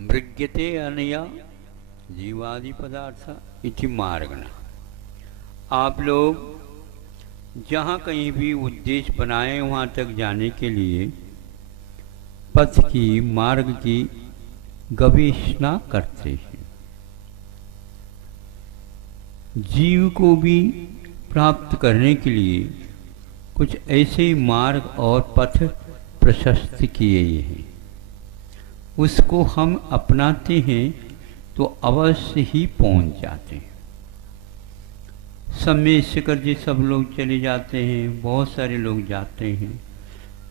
मृग्यते अनया जीवादि पदार्थ इति मार्गण। आप लोग जहाँ कहीं भी उद्देश्य बनाए वहाँ तक जाने के लिए पथ की मार्ग की गवेषणा करते हैं। जीव को भी प्राप्त करने के लिए कुछ ऐसे मार्ग और पथ प्रशस्त किए हैं, उसको हम अपनाते हैं तो अवश्य ही पहुंच जाते हैं। समय से कर जी सब लोग चले जाते हैं, बहुत सारे लोग जाते हैं।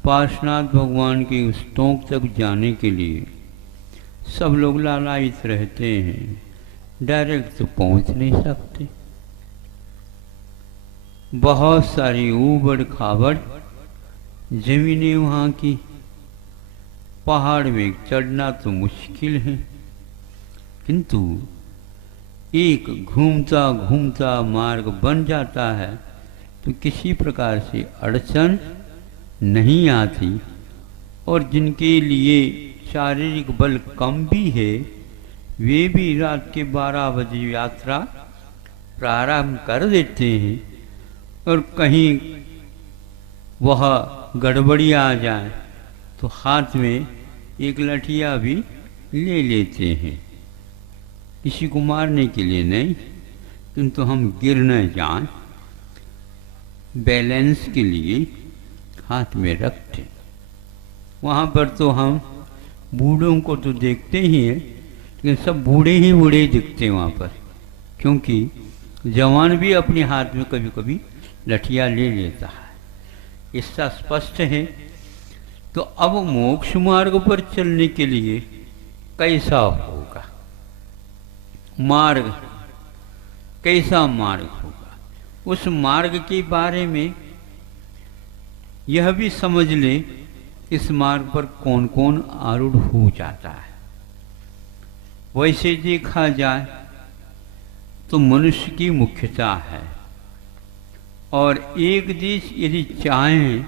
पार्श्वनाथ भगवान के उस टोंक तक जाने के लिए सब लोग लालायित रहते हैं, डायरेक्ट तो पहुंच नहीं सकते। बहुत सारी ऊबड़ खाबड़ जमीनें वहाँ की, पहाड़ में चढ़ना तो मुश्किल है, किंतु एक घूमता घूमता मार्ग बन जाता है तो किसी प्रकार से अड़चन नहीं आती। और जिनके लिए शारीरिक बल कम भी है, वे भी रात के 12 बजे यात्रा प्रारंभ कर देते हैं। और कहीं वह गड़बड़ी आ जाए तो हाथ में एक लठिया भी ले लेते हैं, किसी को मारने के लिए नहीं, किंतु हम गिर न जाएं बैलेंस के लिए हाथ में रखते। वहाँ पर तो हम बूढ़ों को तो देखते ही हैं, लेकिन सब बूढ़े ही बूढ़े दिखते हैं वहाँ पर, क्योंकि जवान भी अपने हाथ में कभी कभी लठिया ले लेता है। इसका स्पष्ट है। तो अब मोक्ष मार्ग पर चलने के लिए कैसा होगा मार्ग, कैसा मार्ग होगा, उस मार्ग के बारे में यह भी समझ ले, इस मार्ग पर कौन कौन आरूढ़ हो जाता है। वैसे देखा जाए तो मनुष्य की मुख्यता है, और एक देश यदि चाहें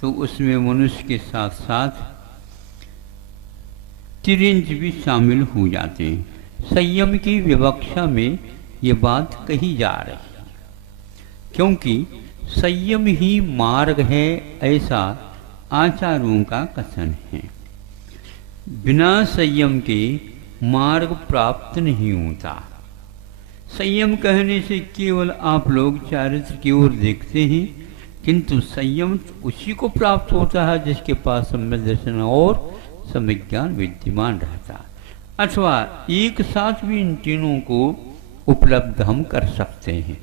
तो उसमें मनुष्य के साथ साथ तिरिंज भी शामिल हो जाते हैं। संयम की विवक्षा में ये बात कही जा रही है, क्योंकि संयम ही मार्ग है, ऐसा आचार्यों का कथन है। बिना संयम के मार्ग प्राप्त नहीं होता। संयम कहने से केवल आप लोग चारित्र की ओर देखते हैं, किंतु संयम उसी को प्राप्त होता है जिसके पास सम्यक दर्शन और सम्यक ज्ञान विद्यमान रहता है। अथवा एक साथ भी इन तीनों को उपलब्ध हम कर सकते हैं।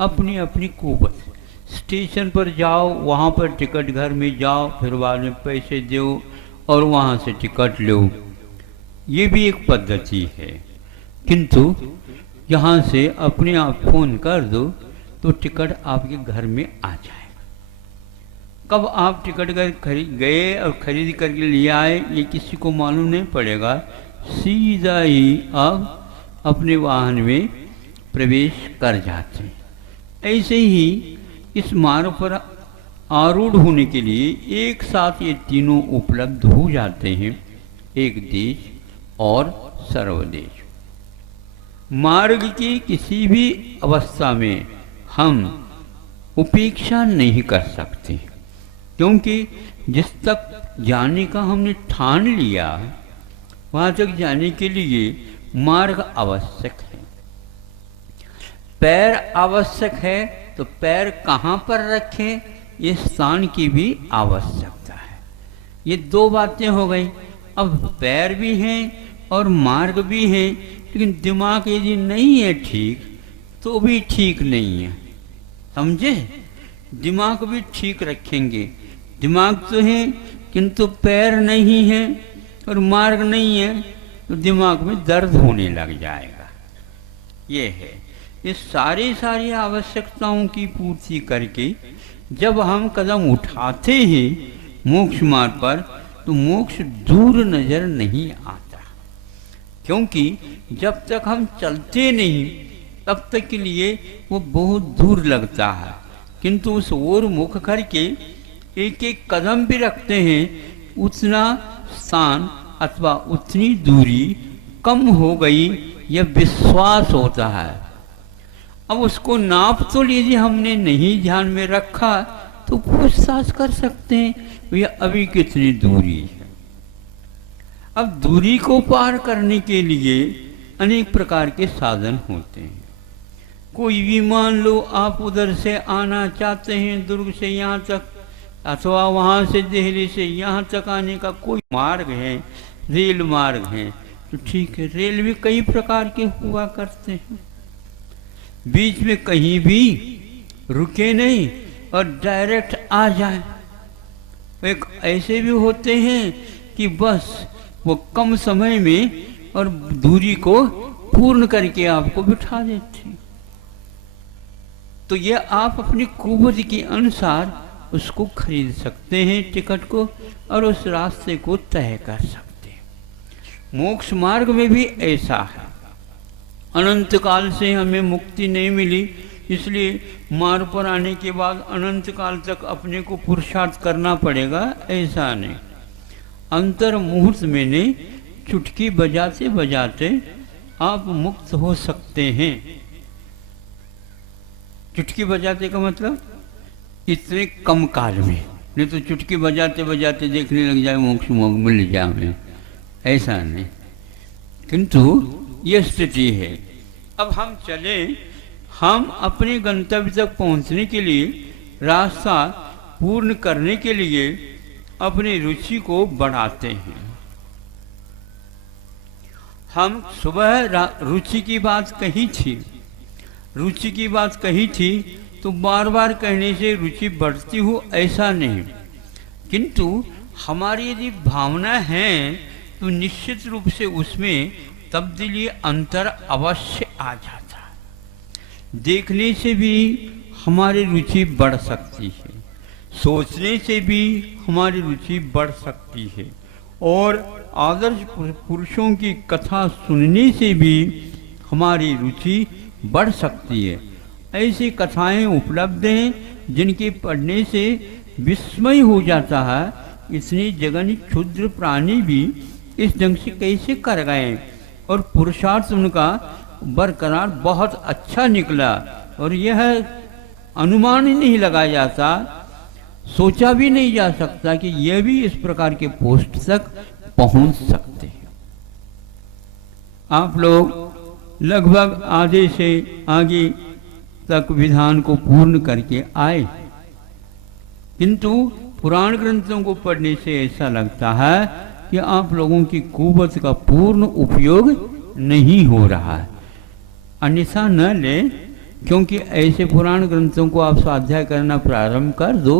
अपनी अपनी कुवत, स्टेशन पर जाओ, वहाँ पर टिकट घर में जाओ, फिर बाद में पैसे दो और वहाँ से टिकट लो, ये भी एक पद्धति है। किंतु यहाँ से अपने आप फोन कर दो तो टिकट आपके घर में आ जाएगा। कब आप टिकट गए और खरीद करके ले आए ये किसी को मालूम नहीं पड़ेगा, सीधा ही आप अपने वाहन में प्रवेश कर जाते हैं। ऐसे ही इस मार्ग पर आरूढ़ होने के लिए एक साथ ये तीनों उपलब्ध हो जाते हैं, एक देश और सर्वदेश। मार्ग की किसी भी अवस्था में हम उपेक्षा नहीं कर सकते, क्योंकि जिस तक जाने का हमने ठान लिया, वहाँ तक जाने के लिए मार्ग आवश्यक है। पैर आवश्यक है, तो पैर कहाँ पर रखें, ये स्थान की भी आवश्यकता है। ये दो बातें हो गई। अब पैर भी हैं और मार्ग भी है, लेकिन दिमाग यदि नहीं है ठीक तो भी ठीक नहीं है, समझे। दिमाग भी ठीक रखेंगे, दिमाग तो है किंतु पैर नहीं है और मार्ग नहीं है, तो दिमाग में दर्द होने लग जाएगा। ये है, इस सारी आवश्यकताओं की पूर्ति करके जब हम कदम उठाते हैं मोक्ष मार्ग पर, तो मोक्ष दूर नजर नहीं आता। क्योंकि जब तक हम चलते नहीं तब तक के लिए वो बहुत दूर लगता है, किंतु उस ओर मुख करके एक एक कदम भी रखते हैं, उतना स्थान अथवा उतनी दूरी कम हो गई, यह विश्वास होता है। अब उसको नाप तो लीजिए, हमने नहीं ध्यान में रखा तो पूछताछ कर सकते हैं भैया अभी कितनी दूरी है। अब दूरी को पार करने के लिए अनेक प्रकार के साधन होते हैं। कोई भी मान लो आप उधर से आना चाहते हैं दुर्ग से यहाँ तक, अथवा वहाँ से दिल्ली से यहाँ तक आने का कोई मार्ग है, रेल मार्ग है, तो ठीक है। रेल भी कई प्रकार के हुआ करते हैं, बीच में कहीं भी रुके नहीं और डायरेक्ट आ जाए। एक ऐसे भी होते हैं कि बस वो कम समय में और दूरी को पूर्ण करके आपको बिठा देते हैं। तो ये आप अपनी कुवत के अनुसार उसको खरीद सकते हैं टिकट को, और उस रास्ते को तय कर सकते हैं। मोक्ष मार्ग में भी ऐसा है। अनंत काल से हमें मुक्ति नहीं मिली, इसलिए मार्ग पर आने के बाद अनंत काल तक अपने को पुरुषार्थ करना पड़ेगा, ऐसा नहीं। अंतर मुहूर्त में नहीं, चुटकी बजाते बजाते आप मुक्त हो सकते हैं। चुटकी बजाते का मतलब इतने कम काल में, नहीं तो चुटकी बजाते बजाते देखने लग जाए मोक्ष मिल जाए हमें, ऐसा नहीं। किंतु यह स्थिति है। अब हम चले, हम अपने गंतव्य तक पहुंचने के लिए, रास्ता पूर्ण करने के लिए अपनी रुचि को बढ़ाते हैं। हम सुबह रुचि की बात कही थी, रुचि की बात कही थी, तो बार बार कहने से रुचि बढ़ती हो ऐसा नहीं, किंतु हमारी यदि भावना है तो निश्चित रूप से उसमें तब्दीली अंतर अवश्य आ जाता है। देखने से भी हमारी रुचि बढ़ सकती है, सोचने से भी हमारी रुचि बढ़ सकती है, और आदर्श पुरुषों की कथा सुनने से भी हमारी रुचि बढ़ सकती है। ऐसी कथाएं उपलब्ध हैं जिनके पढ़ने से विस्मय हो जाता है, इतनी जघन्य क्षुद्र प्राणी भी इस ढंग से कैसे कर गए, और पुरुषार्थ उनका बरकरार बहुत अच्छा निकला, और यह अनुमान ही नहीं लगाया जाता, सोचा भी नहीं जा सकता कि यह भी इस प्रकार के पोस्ट तक पहुंच सकते हैं। आप लोग लगभग आधे से आगे तक विधान को पूर्ण करके आए, किंतु पुराण ग्रंथों को पढ़ने से ऐसा लगता है कि आप लोगों की कुवत का पूर्ण उपयोग नहीं हो रहा है। अन्यथा न ले, क्योंकि ऐसे पुराण ग्रंथों को आप स्वाध्याय करना प्रारंभ कर दो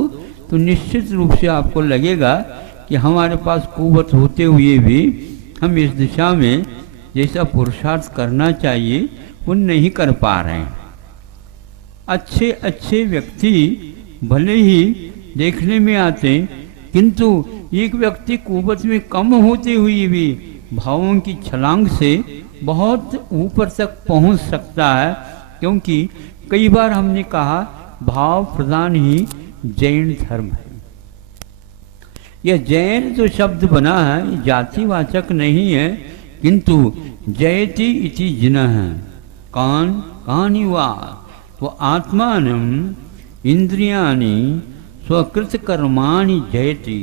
तो निश्चित रूप से आपको लगेगा कि हमारे पास कुवत होते हुए भी हम इस दिशा में जैसा पुरुषार्थ करना चाहिए वो नहीं कर पा रहे हैं। अच्छे अच्छे व्यक्ति भले ही देखने में आते, किंतु एक व्यक्ति कुवत में कम होते हुए भी भावों की छलांग से बहुत ऊपर तक पहुंच सकता है, क्योंकि कई बार हमने कहा भाव प्रधान ही जैन धर्म है। यह जैन जो शब्द बना है जातिवाचक नहीं है, किंतु जयति इति जिनः कानि वा वो आत्मानं इंद्रियाणि स्वकृत कर्माणि जयति,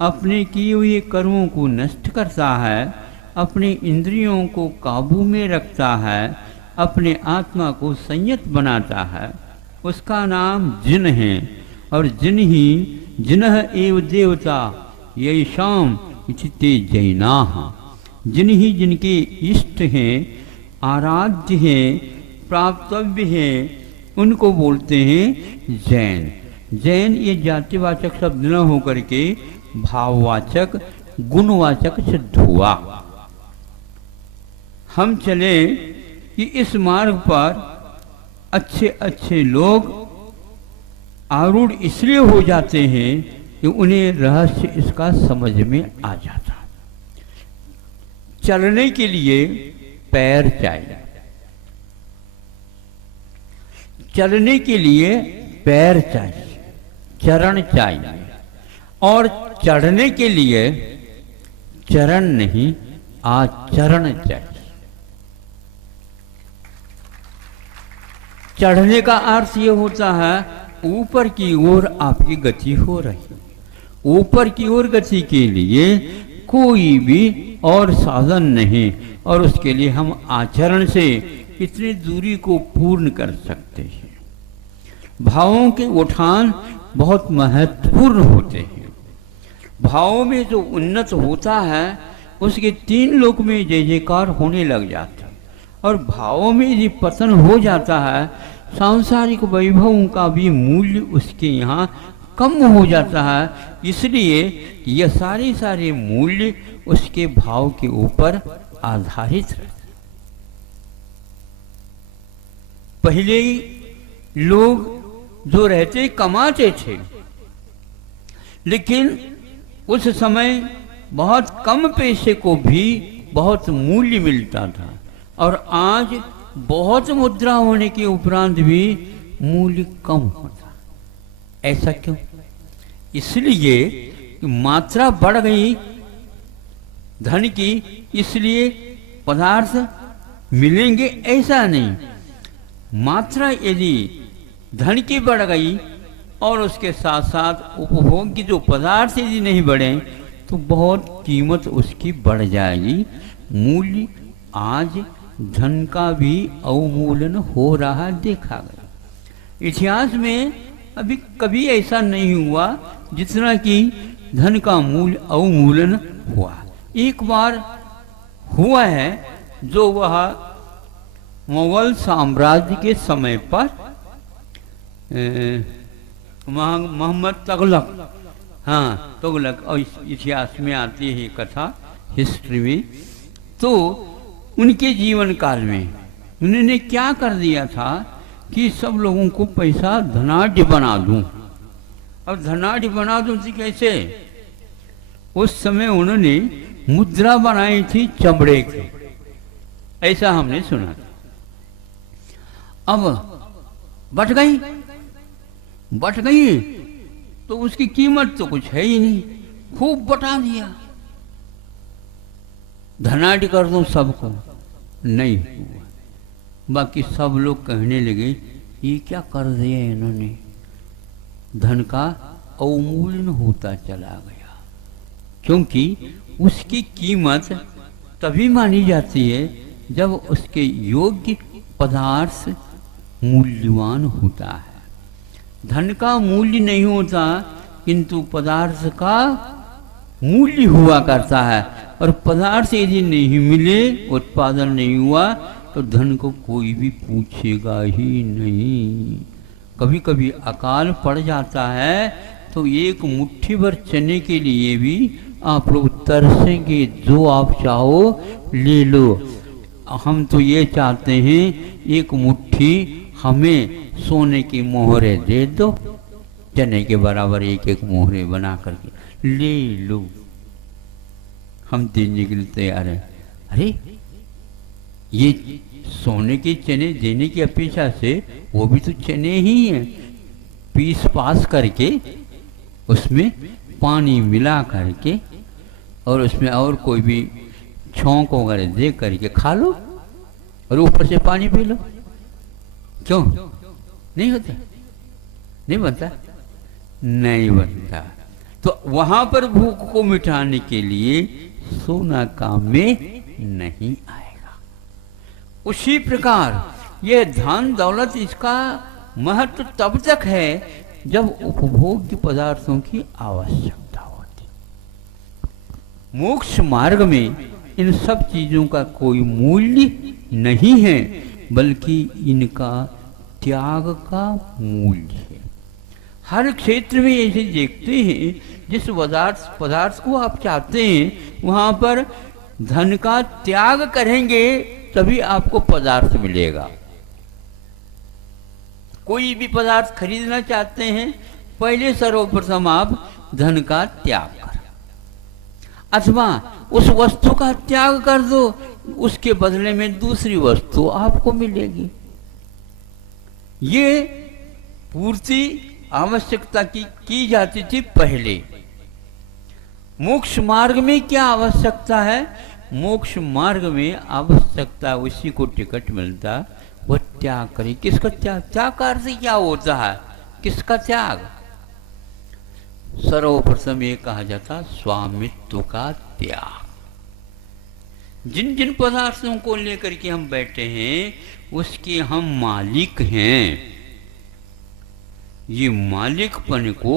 अपने किए हुए कर्मों को नष्ट करता है, अपने इंद्रियों को काबू में रखता है, अपने आत्मा को संयत बनाता है, उसका नाम जिन है। और जिन ही जिनः एव देवता येषाम् इति ते जैनाः, जिन ही जिनके इष्ट हैं, आराध्य हैं, प्राप्तव्य हैं, उनको बोलते हैं जैन। जैन ये जातिवाचक शब्द न होकर के भाववाचक गुणवाचक सिद्ध हुआ। हम चले कि इस मार्ग पर अच्छे अच्छे लोग आरूढ़ इसलिए हो जाते हैं कि उन्हें रहस्य इसका समझ में आ जाता। चलने के लिए पैर चाहिए, चलने के लिए पैर चाहिए, चरण चाहिए, और चढ़ने के लिए चरण नहीं आचरण चाहिए। चढ़ने का अर्थ ये होता है ऊपर की ओर आपकी गति हो रही। ऊपर की ओर गति के लिए कोई भी और साधन नहीं, और उसके लिए हम आचरण से इतनी दूरी को पूर्ण कर सकते हैं। भावों के उठान बहुत महत्वपूर्ण होते हैं। भावों में जो उन्नत होता है उसके 3 लोक में जय जयकार होने लग जाता है, और भावों में यदि पतन हो जाता है सांसारिक वैभवों का भी मूल्य उसके यहाँ कम हो जाता है। इसलिए यह सारे मूल्य उसके भाव के ऊपर आधारित रहते। पहले लोग जो रहते कमाते थे, लेकिन उस समय बहुत कम पैसे को भी बहुत मूल्य मिलता था, और आज बहुत मुद्रा होने के उपरांत भी मूल्य कम होता। ऐसा क्यों? इसलिए कि मात्रा बढ़ गई धन की, इसलिए पदार्थ मिलेंगे ऐसा नहीं। मात्रा यदि धन की बढ़ गई और उसके साथ साथ उपभोग की जो पदार्थ यदि नहीं बढ़े तो बहुत कीमत उसकी बढ़ जाएगी। मूल्य आज धन का भी अवमूल्यन हो रहा देखा गया। इतिहास में अभी कभी ऐसा नहीं हुआ जितना कि धन का मूल्य अवमूल्यन हुआ। एक बार हुआ है, जो वह मुगल साम्राज्य के समय पर मोहम्मद तुगलक, हाँ तुगलक, और इतिहास में आती है कथा हिस्ट्री में। तो उनके जीवन काल में उन्होंने क्या कर दिया था कि सब लोगों को पैसा धनाढ्य बना दूं। अब धनाढ्य बना दूं तो कैसे? उस समय उन्होंने मुद्रा बनाई थी चमड़े की, ऐसा हमने सुना था। अब बट गई तो उसकी कीमत तो कुछ है ही नहीं, खूब बटा दिया। धनाढ्य कर दूं सबको, नहीं हुआ। बाकी सब लोग कहने लगे ये क्या कर दिया इन्होंने, धन का अवमूल्यन होता चला गया। क्योंकि उसकी कीमत तभी मानी जाती है जब उसके योग्य पदार्थ मूल्यवान होता है। धन का मूल्य नहीं होता, किंतु पदार्थ का मूल्य हुआ करता है। और पदार्थ यदि नहीं मिले, उत्पादन नहीं हुआ, तो धन को कोई भी पूछेगा ही नहीं। कभी कभी अकाल पड़ जाता है तो एक मुट्ठी भर चने के लिए भी आप लोग तरसेंगे, जो आप चाहो ले लो। हम तो ये चाहते हैं एक मुट्ठी हमें सोने की मोहरे दे दो, चने के बराबर एक एक मोहरे बना करके ले लो, हम देने के लिए तैयार हैं। अरे ये सोने के चने देने की अपेक्षा से वो भी तो चने ही हैं, पीस पास करके उसमें पानी मिला करके और उसमें और कोई भी छौंक वगैरह दे करके खा लो और ऊपर से पानी पी लो। क्यों नहीं होता? नहीं बनता? नहीं बनता। तो वहां पर भूख को मिटाने के लिए सोना काम में नहीं आएगा। उसी प्रकार यह धन दौलत, इसका महत्व तब तक है जब उपभोग्य पदार्थों की आवश्यकता होती। मोक्ष मार्ग में इन सब चीजों का कोई मूल्य नहीं है, बल्कि इनका त्याग का मूल्य है। हर क्षेत्र में ऐसे देखते हैं, जिस पदार्थ को आप चाहते हैं वहां पर धन का त्याग करेंगे तभी आपको पदार्थ मिलेगा। कोई भी पदार्थ खरीदना चाहते हैं, पहले सर्वप्रथम आप धन का त्याग करें, अथवा उस वस्तु का त्याग कर दो, उसके बदले में दूसरी वस्तु आपको मिलेगी। ये पूर्ति आवश्यकता की जाती थी पहले। मोक्ष मार्ग में क्या आवश्यकता है? मोक्ष मार्ग में आवश्यकता उसी को टिकट मिलता, वह त्याग करे। किसका त्याग? त्याग का अर्थ क्या होता है? किसका त्याग? सर्वप्रथम ये कहा जाता स्वामित्व का त्याग। जिन जिन पदार्थों को लेकर के हम बैठे हैं उसके हम मालिक हैं। ये मालिकपन को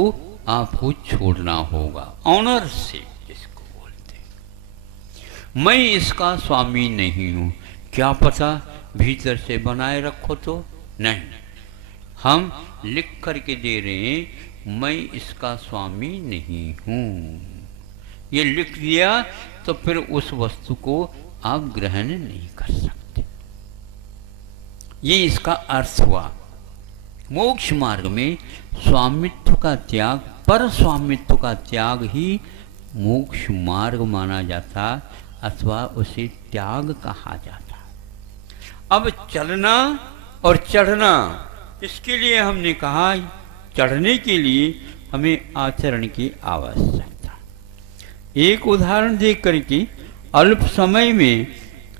आपको छोड़ना होगा, ऑनर से जिसको बोलते हैं। मैं इसका स्वामी नहीं हूं। क्या पता भीतर से बनाए रखो तो नहीं, हम लिख करके दे रहे हैं मैं इसका स्वामी नहीं हूं। ये लिख दिया तो फिर उस वस्तु को आप ग्रहण नहीं कर सकते। ये इसका अर्थ हुआ। मोक्ष मार्ग में स्वामित्व का त्याग, पर स्वामित्व का त्याग ही मोक्ष मार्ग माना जाता अथवा उसे त्याग कहा जाता। अब चलना और चढ़ना, इसके लिए हमने कहा चढ़ने के लिए हमें आचरण की आवश्यकता। एक उदाहरण देख करके अल्प समय में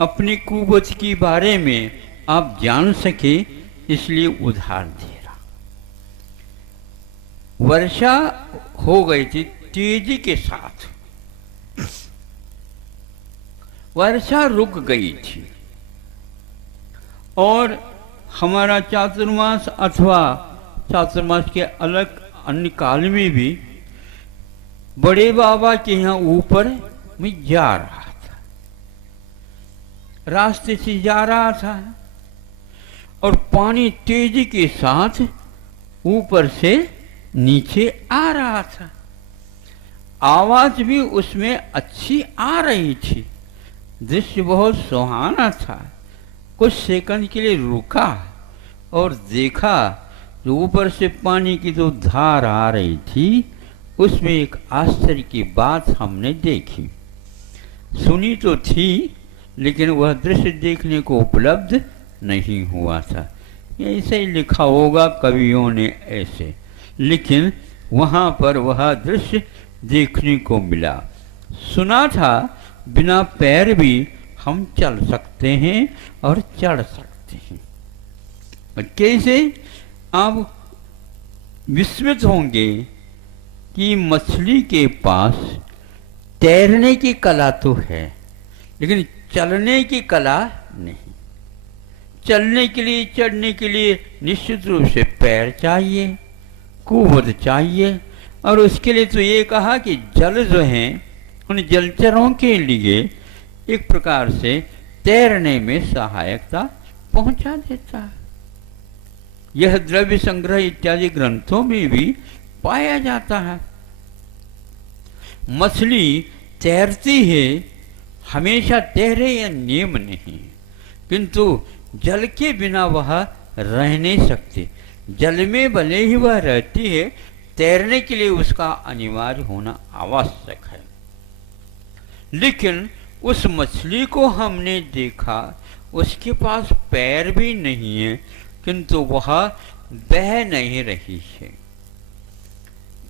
अपनी कुवत के बारे में आप जान सके, इसलिए उदाहरण दे रहा। वर्षा हो गई थी तेजी के साथ, वर्षा रुक गई थी और हमारा चातुर्मास अथवा चातुर्मास के अलग अन्य काल में भी बड़े बाबा के यहाँ ऊपर मैं जा रहा था, रास्ते से जा रहा था और पानी तेजी के साथ ऊपर से नीचे आ रहा था। आवाज भी उसमें अच्छी आ रही थी, दृश्य बहुत सुहाना था। कुछ सेकंड के लिए रुका और देखा जो ऊपर से पानी की जो धार आ रही थी उसमें एक आश्चर्य की बात हमने देखी। सुनी तो थी लेकिन वह दृश्य देखने को उपलब्ध नहीं हुआ था। ऐसे ही लिखा होगा कवियों ने ऐसे, लेकिन वहाँ पर वह दृश्य देखने को मिला। सुना था बिना पैर भी हम चल सकते हैं और चढ़ सकते हैं। कैसे? आप विस्मित होंगे कि मछली के पास तैरने की कला तो है लेकिन चलने की कला नहीं। चलने के लिए, चढ़ने के लिए निश्चित रूप से पैर चाहिए, कुवत चाहिए, और उसके लिए तो ये कहा कि जल जो हैं उन जलचरों के लिए एक प्रकार से तैरने में सहायकता पहुंचा देता है। यह द्रव्य संग्रह इत्यादि ग्रंथों में भी पाया जाता है। मछली तैरती है, हमेशा तैरे यह नियम नहीं, किंतु जल के बिना वह रह नहीं सकती। जल में भले ही वह रहती है, तैरने के लिए उसका अनिवार्य होना आवश्यक है। लेकिन उस मछली को हमने देखा, उसके पास पैर भी नहीं है, किंतु वह बह नहीं रही है,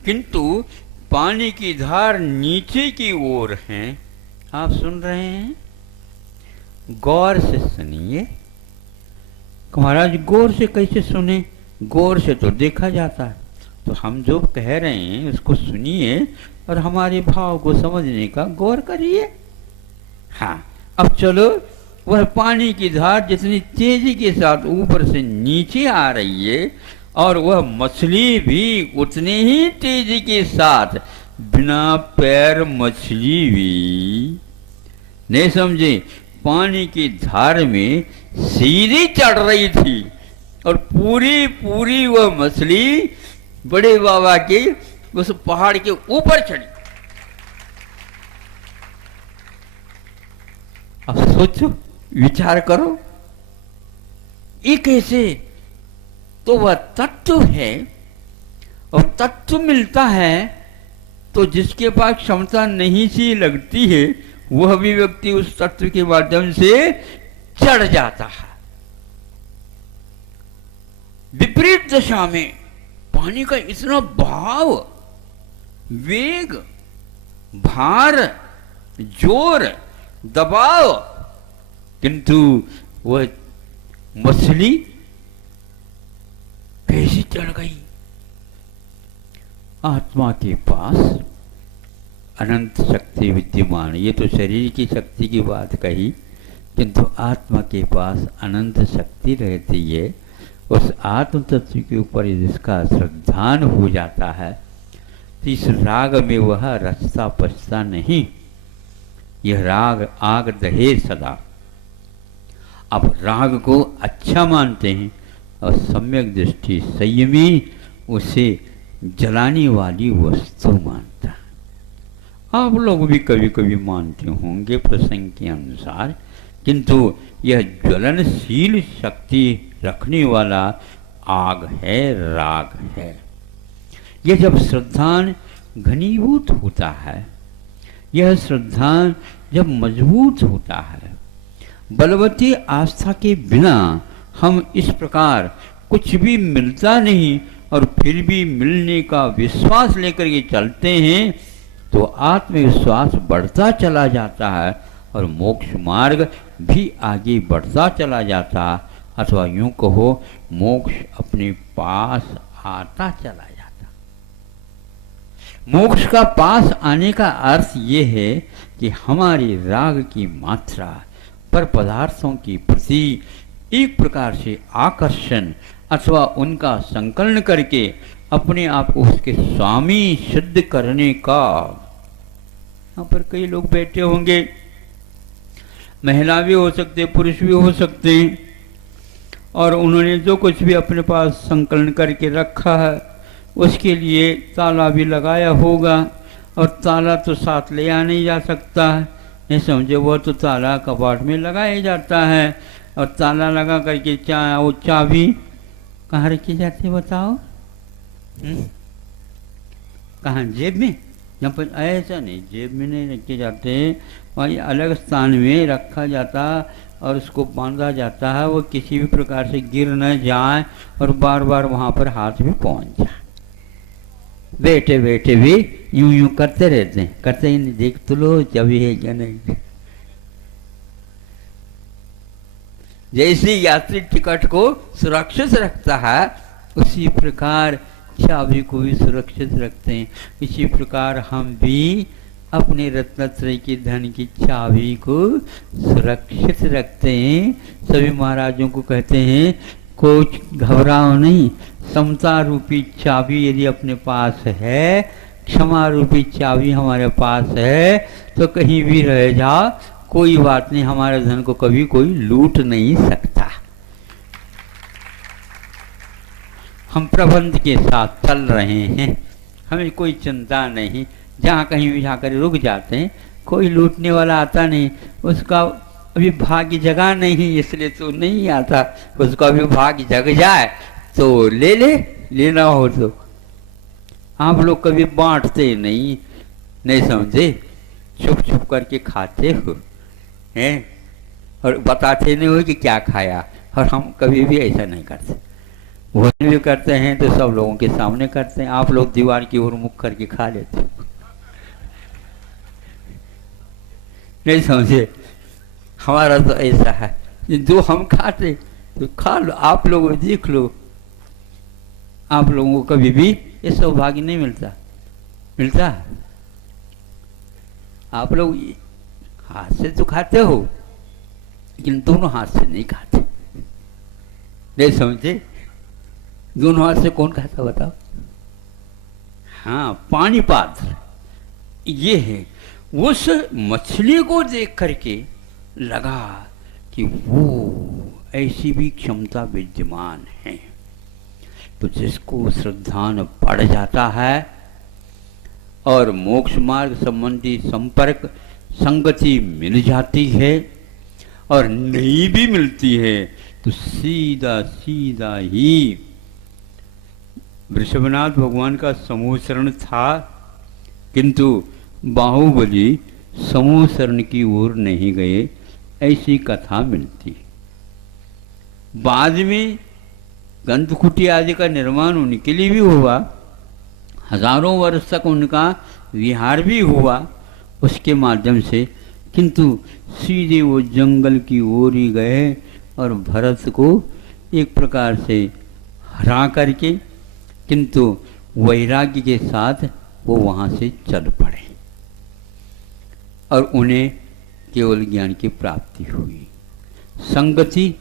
किंतु पानी की धार नीचे की ओर है। आप सुन रहे हैं? गौर से सुनिए। महाराज गौर से कैसे सुने? गौर से तो देखा जाता है। तो हम जो कह रहे हैं उसको सुनिए और हमारे भाव को समझने का गौर करिए। हाँ, अब चलो, वह पानी की धार जितनी तेजी के साथ ऊपर से नीचे आ रही है और वह मछली भी उतनी ही तेजी के साथ, बिना पैर मछली भी, नहीं समझे, पानी की धार में सीधी चढ़ रही थी और पूरी पूरी वह मछली बड़े बाबा के उस पहाड़ के ऊपर चढ़ी। अब सोचो, विचार करो, ये कैसे? तो वह तत्व है और तत्व मिलता है तो जिसके पास क्षमता नहीं सी लगती है वह भी व्यक्ति उस तत्व के माध्यम से चढ़ जाता है। विपरीत दशा में पानी का इतना बहाव, वेग, भार, जोर, दबाव, किंतु वह मछली कैसी चढ़ गई। आत्मा के पास अनंत शक्ति विद्यमान। ये तो शरीर की शक्ति की बात कही, किंतु आत्मा के पास अनंत शक्ति रहती है। उस आत्म तत्व के ऊपर जिसका श्रद्धान हो जाता है तो इस राग में वह रचता पचता नहीं। यह राग आग दहे सदा। अब राग को अच्छा मानते हैं और सम्यक दृष्टि संयमी उसे जलाने वाली वस्तु मानता है। आप लोग भी कभी कभी मानते होंगे प्रसंग के अनुसार, किंतु यह ज्वलनशील शक्ति रखने वाला आग है, राग है। यह जब श्रद्धान घनीभूत होता है, यह श्रद्धान जब मजबूत होता है, बलवती आस्था के बिना हम इस प्रकार कुछ भी मिलता नहीं और फिर भी मिलने का विश्वास लेकर के चलते हैं, तो आत्मविश्वास बढ़ता चला जाता है और मोक्ष मार्ग भी आगे बढ़ता चला जाता, अथवा यूं कहो मोक्ष अपने पास आता चला जाता। मोक्ष का पास आने का अर्थ ये है कि हमारी राग की मात्रा पर पदार्थों की प्रति एक प्रकार से आकर्षण अथवा उनका संकलन करके अपने आप को उसके स्वामी सिद्ध करने का। यहाँ पर कई लोग बैठे होंगे, महिला भी हो सकते, पुरुष भी हो सकते हैं, और उन्होंने जो कुछ भी अपने पास संकलन करके रखा है उसके लिए ताला भी लगाया होगा, और ताला तो साथ ले आ नहीं जा सकता है, नहीं समझे, वो तो ताला कपाट में लगाया जाता है, और ताला लगा करके वो चाबी कहाँ रखी जाती है बताओ? कहाँ? जेब में? यहाँ पर ऐसा नहीं, जेब में नहीं रखे जाते, वहीं अलग स्थान में रखा जाता और उसको बांधा जाता है, वो किसी भी प्रकार से गिर न जाए और बार बार वहाँ पर हाथ भी पहुँच जाए। बैठे बैठे भी यूं यूं करते रहते हैं, करते ही नहीं, देख तो लो चाबी है क्या नहीं। जैसे यात्री टिकट को सुरक्षित रखता है उसी प्रकार चाबी को भी सुरक्षित रखते हैं। इसी प्रकार हम भी अपने रत्नत्रय की धन की चाबी को सुरक्षित रखते हैं। सभी महाराजों को कहते हैं कुछ घबराओ नहीं, समता रूपी चाबी यदि अपने पास है, क्षमा रूपी चाबी हमारे पास है, तो कहीं भी रह जाओ कोई बात नहीं, हमारे धन को कभी कोई लूट नहीं सकता। हम प्रबंध के साथ चल रहे हैं, हमें कोई चिंता नहीं। जहाँ कहीं भी जाकर रुक जाते हैं, कोई लूटने वाला आता नहीं, उसका अभी भाग्य जगा नहीं, इसलिए तो नहीं आता। उसका अभी भाग्य जग जाए तो ले ले, लेना हो तो। आप लोग कभी बांटते नहीं, नहीं समझे, छुप छुप करके खाते हो हैं और बताते नहीं हो कि क्या खाया। और हम कभी भी ऐसा नहीं करते, भोजन भी करते हैं तो सब लोगों के सामने करते हैं। आप लोग दीवार की ओर मुख करके खा लेते हो, नहीं समझे। हमारा तो ऐसा है, जो हम खाते तो खा लो, आप लोग देख लो। आप लोगों को कभी भी ये सौभाग्य नहीं मिलता, मिलता है। आप लोग हाथ से तो खाते हो, लेकिन दोनों हाथ से नहीं खाते, नहीं समझे। दोनों हाथ से कौन खाता बताओ? हाँ, पानी पात्र ये है। उस मछली को देख करके लगा कि वो ऐसी भी क्षमता विद्यमान है। तो जिसको श्रद्धान बढ़ जाता है और मोक्ष मार्ग संबंधी संपर्क संगति मिल जाती है और नहीं भी मिलती है, तो सीधा सीधा ही वृषभनाथ भगवान का समूह शरण था, किंतु बाहुबली समूह शरण की ओर नहीं गए, ऐसी कथा मिलती। बाद में गंधकुटी आदि का निर्माण उनके लिए भी हुआ, हजारों वर्ष तक उनका विहार भी हुआ, उसके माध्यम से, किंतु सीधे वो जंगल की ओर ही गए और भरत को एक प्रकार से हरा करके, किंतु वैराग्य के साथ वो वहाँ से चल पड़े और उन्हें केवल ज्ञान की प्राप्ति हुई। संगति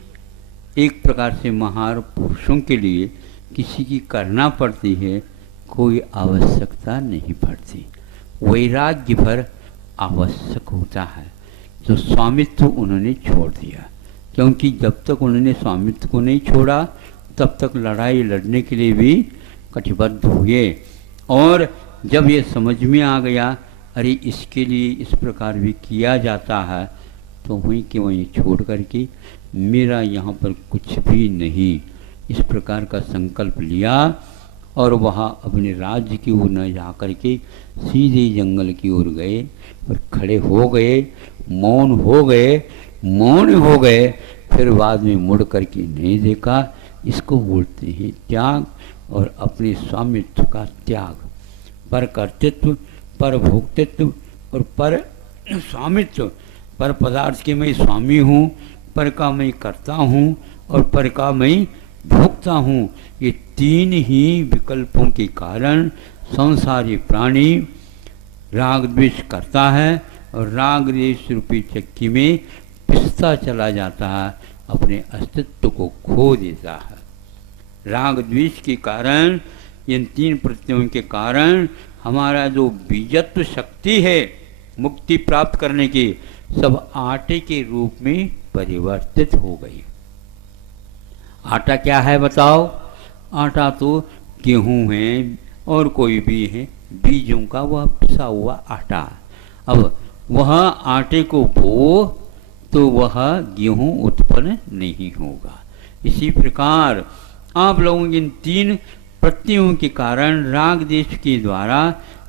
एक प्रकार से महान पुरुषों के लिए किसी की करना पड़ती है, कोई आवश्यकता नहीं पड़ती। वैराग्य भर आवश्यक होता है। तो स्वामित्व उन्होंने छोड़ दिया, क्योंकि जब तक उन्होंने स्वामित्व को नहीं छोड़ा तब तक लड़ाई लड़ने के लिए भी कटिबद्ध हुए। और जब ये समझ में आ गया, अरे इसके लिए इस प्रकार भी किया जाता है, तो वहीं के वहीं छोड़ करके मेरा यहाँ पर कुछ भी नहीं, इस प्रकार का संकल्प लिया और वहाँ अपने राज्य की ओर न जा करके सीधे जंगल की ओर गए और खड़े हो गए, मौन हो गए। फिर बाद में मुड़ करके नहीं देखा। इसको बोलते हैं त्याग और अपने स्वामित्व का त्याग। पर कर्तृत्व, पर भोक्तृत्व और पर स्वामित्व, पर पदार्थ के मैं स्वामी हूँ, पर का मैं करता हूँ और पर का मैं भोगता हूँ। ये तीन ही विकल्पों के कारण संसारी प्राणी राग द्वेष करता है और राग द्वेष रूपी चक्की में पिसता चला जाता है, अपने अस्तित्व को खो देता है। राग द्वेष के कारण, इन तीन प्रत्ययों के कारण हमारा जो बीजत्व शक्ति है मुक्ति प्राप्त करने की, सब आटे के रूप में परिवर्तित हो गई। आटा क्या है बताओ? आटा तो गेहूं है और कोई भी है, बीजों का वह पिसा हुआ आटा। अब वह आटे को बो तो वह गेहूं उत्पन्न नहीं होगा। इसी प्रकार आप लोगों के इन तीन प्रत्ययों के कारण राग देश के द्वारा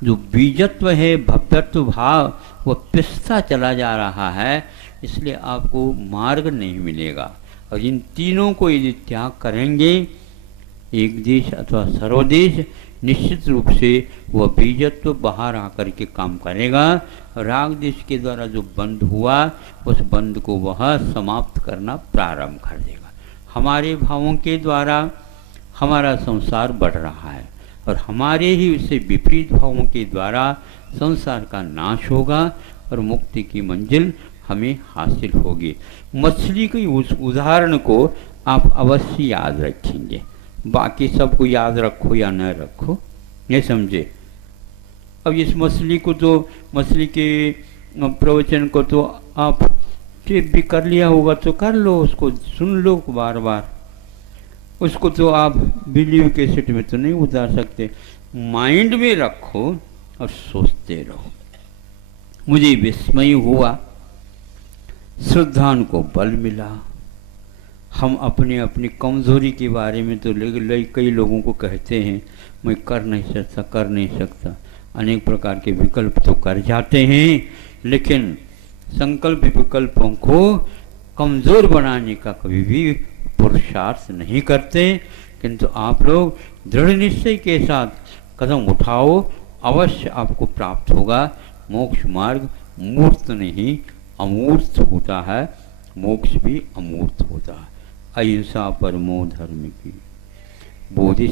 जो बीजत्व है, भव्यत्व भाव, वह पिसता चला जा रहा है, इसलिए आपको मार्ग नहीं मिलेगा। और इन तीनों को यदि त्याग करेंगे, एक देश अथवा सर्वदेश, निश्चित रूप से वह बीजत्व बाहर आकर के काम करेगा। राग देश के द्वारा जो बंध हुआ, उस बंध को वह समाप्त करना प्रारंभ कर देगा। हमारे भावों के द्वारा हमारा संसार बढ़ रहा है और हमारे ही उससे विपरीत भावों के द्वारा संसार का नाश होगा और मुक्ति की मंजिल हमें हासिल होगी। मछली के उस उदाहरण को आप अवश्य याद रखेंगे, बाकी सबको याद रखो या न रखो, ये समझे। अब इस मछली को तो, मछली के प्रवचन को तो आप टेप भी कर लिया होगा तो कर लो, उसको सुन लो बार बार। उसको तो आप वीडियो कैसेट में तो नहीं उतार सकते, माइंड में रखो और सोचते रहो। मुझे विस्मय हुआ, श्रद्धान को बल मिला। हम अपने अपनी कमज़ोरी के बारे में तो कई लोगों को कहते हैं मैं कर नहीं सकता, अनेक प्रकार के विकल्प तो कर जाते हैं, लेकिन संकल्प विकल्पों को कमज़ोर बनाने का कभी भी पुरुषार्थ नहीं करते। किंतु आप लोग दृढ़ निश्चय के साथ कदम उठाओ, अवश्य आपको प्राप्त होगा। मोक्ष मार्ग मूर्त नहीं अमूर्त होता है, मोक्ष भी अमूर्त होता है। अहिंसा परमो धर्म की बोधि